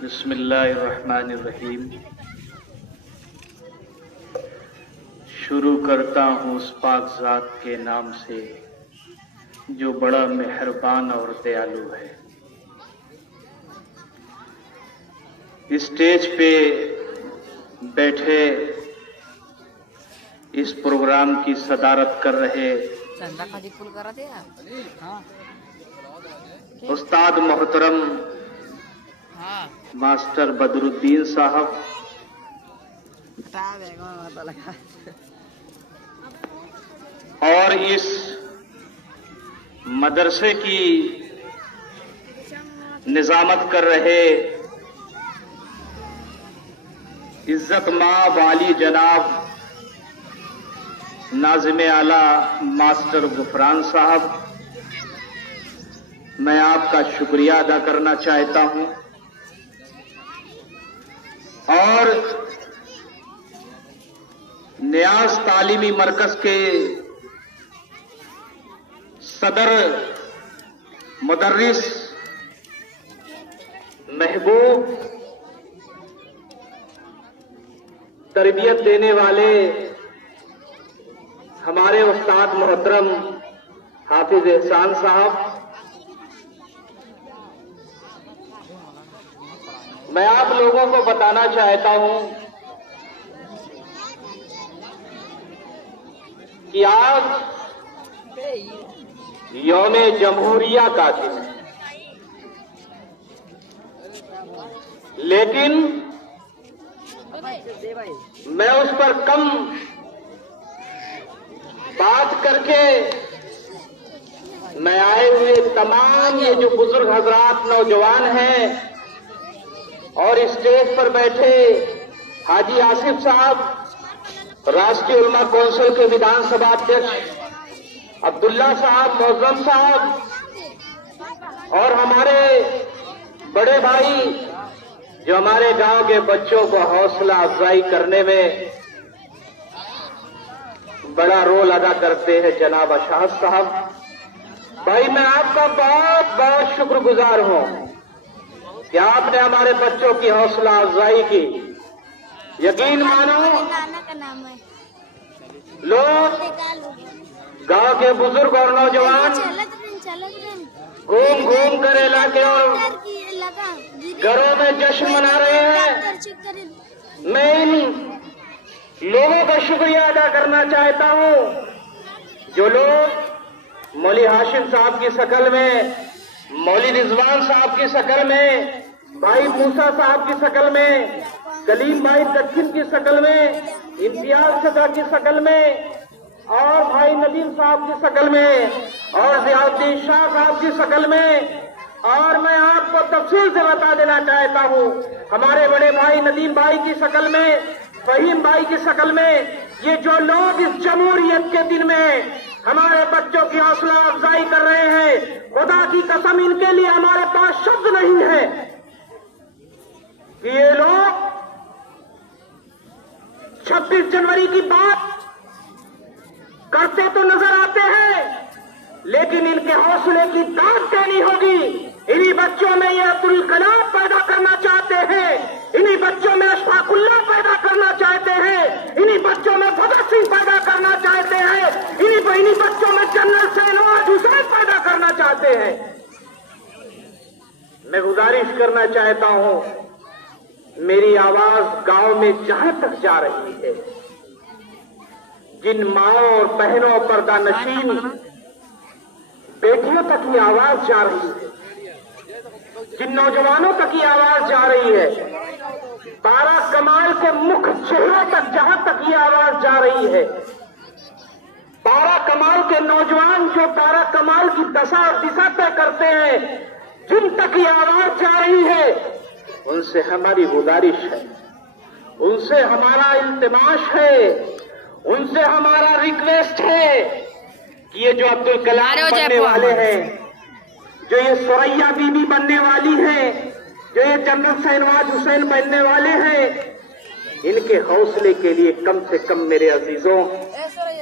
बिस्मिल्लाहिर्रहमानिर्रहीम। शुरू करता हूँ उस पाक ज़ात के नाम से जो बड़ा मेहरबान और दयालु है। स्टेज पे बैठे इस प्रोग्राम की सदारत कर रहे उस्ताद मोहतरम मास्टर बदरुद्दीन साहब, और इस मदरसे की निजामत कर रहे इज्जत माँ वाली जनाब नाज़िम आला मास्टर गुफरान साहब, मैं आपका शुक्रिया अदा करना चाहता हूं। और न्याज तालीमी मरकज के सदर मुदर्रिस महबूब, तरबियत देने वाले हमारे उस्ताद मोहतरम हाफिज एहसान साहब, मैं आप लोगों को बताना चाहता हूं कि आज यौम जमहूरिया का दिन है, लेकिन मैं उस पर कम बात करके मैं आए हुए तमाम ये जो बुजुर्ग हजरात नौजवान हैं और स्टेज पर बैठे हाजी आसिफ साहब, राष्ट्रीय उलमा कौंसिल के विधानसभा अध्यक्ष अब्दुल्ला साहब, मौजम साहब, और हमारे बड़े भाई जो हमारे गांव के बच्चों को हौसला अफजाई करने में बड़ा रोल अदा करते हैं जनाब अशाद साहब। भाई मैं आपका बहुत बहुत शुक्रगुजार हूं कि आपने हमारे बच्चों की हौसला अफजाई की। यकीन मानो लोग, गांव के बुजुर्ग और नौजवान घूम घूम कर इलाके और घरों में जश्न मना रहे हैं। मैं इन लोगों का शुक्रिया अदा करना चाहता हूं जो लोग मौली हाशिम साहब की शक्ल में, मौली रिजवान साहब की शक्ल में, भाई मूसा साहब की शक्ल में, कलीम भाई दक्षिण की शक्ल में, इम्तियाज सदा की शक्ल में, और भाई नदीम साहब की शक्ल में, और जियाउद्दीन शाह साहब की शक्ल में, और मैं आपको तफसील से बता देना चाहता हूँ हमारे बड़े भाई नदीम भाई की शक्ल में, फहीम भाई की शक्ल में, ये जो लोग इस जमहूरियत के दिन में हमारे बच्चों की हौसला अफजाई कर रहे हैं, खुदा की कसम इनके लिए हमारे पास शब्द नहीं है कि ये लोग 26 जनवरी की बात करते तो नजर आते हैं, लेकिन इनके हौसले की दाद देनी होगी। इन्हीं बच्चों में ये अब्दुल कलाम पैदा करना चाहते हैं, इन्हीं बच्चों में अशफाकुल्लाह पैदा करना चाहते हैं, इन्हीं बच्चों में भगत सिंह पैदा करना चाहते हैं, इन्हीं बच्चों में जनरल शहनवाज हुसैन पैदा करना चाहते हैं। मैं गुजारिश करना चाहता हूं, मेरी आवाज गांव में जहां तक जा रही है, जिन माओ और बहनों पर्दा नशीन बेटियों तक की आवाज जा रही है, जिन नौजवानों तक की आवाज जा रही है, तारा कमाल के मुख चेहरों तक जहां तक ये आवाज जा रही है, तारा कमाल के नौजवान जो तारा कमाल की दशा और दिशा तय करते हैं, जिन तक ये आवाज जा रही है, उनसे हमारी गुजारिश है, उनसे हमारा इल्तिमास है, उनसे हमारा रिक्वेस्ट है कि ये जो अब्दुल कलाम बनने वाले हैं, जो ये सुरैया बीबी बनने वाली है, जो ये जनरल शहनवाज हुसैन बनने वाले हैं, इनके हौसले के लिए कम से कम मेरे अजीजों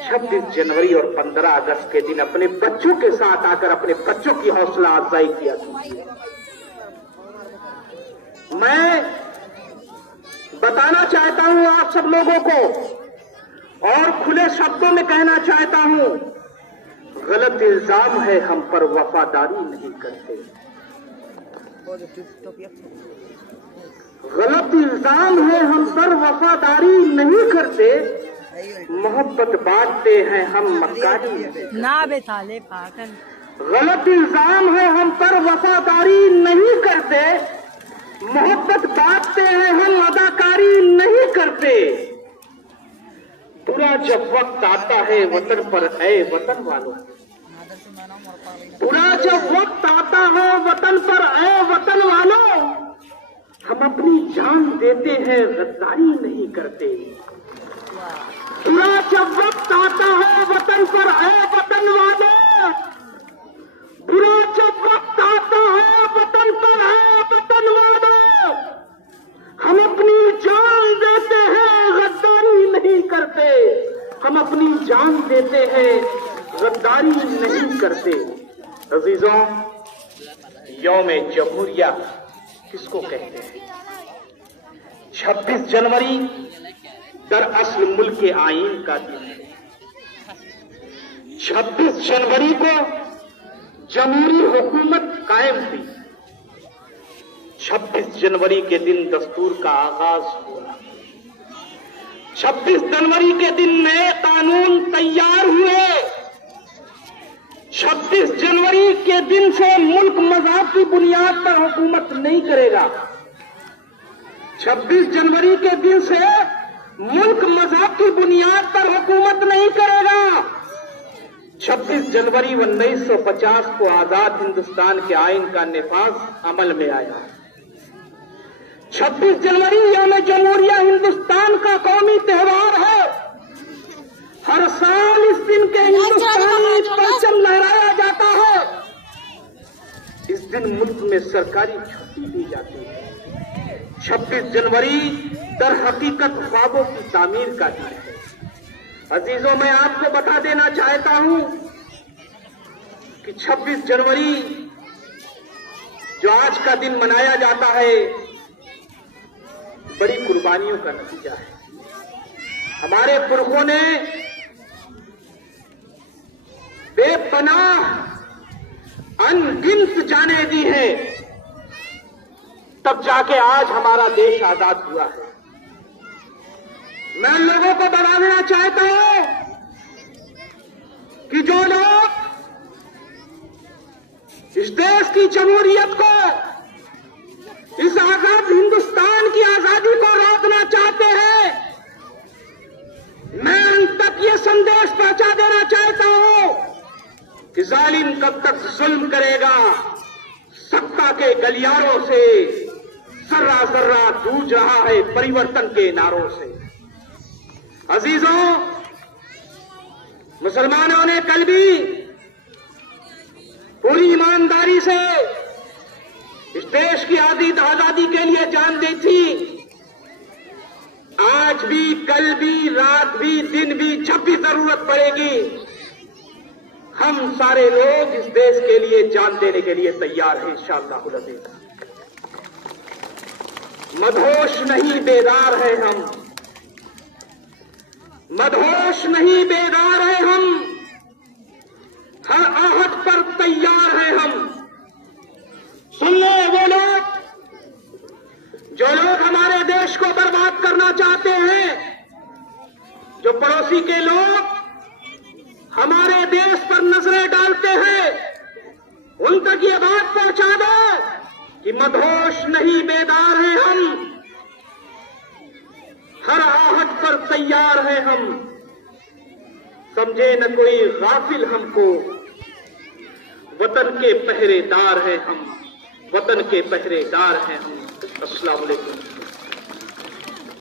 26 जनवरी और 15 अगस्त के दिन अपने बच्चों के साथ आकर अपने बच्चों की हौसला अफजाई किया। मैं बताना चाहता हूं आप सब लोगों को और खुले शब्दों में कहना चाहता हूं, गलत इल्जाम है हम पर वफादारी नहीं करते। गलत इल्जाम है हम पर वफादारी नहीं करते, मोहब्बत बांटते हैं हम मक्कारी ना बेताले पागल। गलत इल्जाम है हम पर वफादारी नहीं करते, मोहब्बत बांटते हैं हम अदाकारी नहीं करते। बुरा जब वक्त आता है वतन पर है वतन वालों, बुरा जब वक्त आता है वतन पर है वतन वालों, हम अपनी जान देते हैं गद्दारी नहीं करते। बुरा जब वक्त आता है वतन पर है वतन वालों, बुरा जब वक्त आता है वतन पर है वतन वालों, हम अपनी जान देते हैं गद्दारी नहीं करते। हम अपनी जान देते हैं गद्दारी नहीं करते। अजीजों, यौम जमहूरिया किसको कहते हैं? 26 जनवरी दरअसल मुल्क के आईन का दिन है। 26 जनवरी को जमहूरी हुकूमत कायम थी। 26 जनवरी के दिन दस्तूर का आगाज हुआ। 26 जनवरी के दिन नए कानून तैयार हुए। 26 जनवरी के दिन से मुल्क मजहब की बुनियाद पर हुकूमत नहीं करेगा। 26 जनवरी के दिन से मुल्क मजहब की बुनियाद पर हुकूमत नहीं करेगा। 26 जनवरी 1950 को आजाद हिंदुस्तान के आईन का निफाज अमल में आया। 26 जनवरी यौम जमहूरिया हिंदुस्तान का कौमी त्योहार है। हर साल इस दिन के हिंदुस्तानी परचम लहराया जाता है। इस दिन मुल्क में सरकारी छुट्टी दी जाती है। 26 जनवरी दर हकीकत ख्वाबों की तामीर का दिन है। अजीजों, मैं आपको बता देना चाहता हूं कि 26 जनवरी जो आज का दिन मनाया जाता है, बड़ी कुर्बानियों का नतीजा है। हमारे पुरखों ने बेपनाह अनगिनत जाने दी है, तब जाके आज हमारा देश आजाद हुआ है। मैं लोगों को बता देना चाहता हूं कि जो लोग इस देश की जमहूरियत को, इस आजाद हिंदुस्तान की आजादी को रोकना चाहते हैं, मैं उन तक ये संदेश पहुंचा देना चाहता हूं कि जालिम कब तक जुल्म करेगा। सत्ता के गलियारों से सर्रा सर्रा जूझ रहा है परिवर्तन के नारों से। अजीजों, मुसलमानों ने कल भी पूरी ईमानदारी से इस देश की आजादी के लिए जान दी थी। आज भी, कल भी, रात भी, दिन भी, जब भी जरूरत पड़ेगी, हम सारे लोग इस देश के लिए जान देने के लिए तैयार हैं इंशाअल्लाह अज़ीज़। मदहोश नहीं बेदार है हम, मदहोश नहीं बेदार है हम, हर आहट पर तैयार है हम। सुन लो वो लोग जो लोग हमारे देश को बर्बाद करना चाहते हैं, जो पड़ोसी के लोग हमारे देश पर नजरें डालते हैं, उन तक ये बात पहुंचा दो कि मदहोश नहीं बेदार हैं हम, हर आहट पर तैयार हैं हम। समझे न कोई गाफिल हमको, वतन के पहरेदार हैं हम, वतन के पहरेदार हैं हम। अस्सलाम वालेकुम।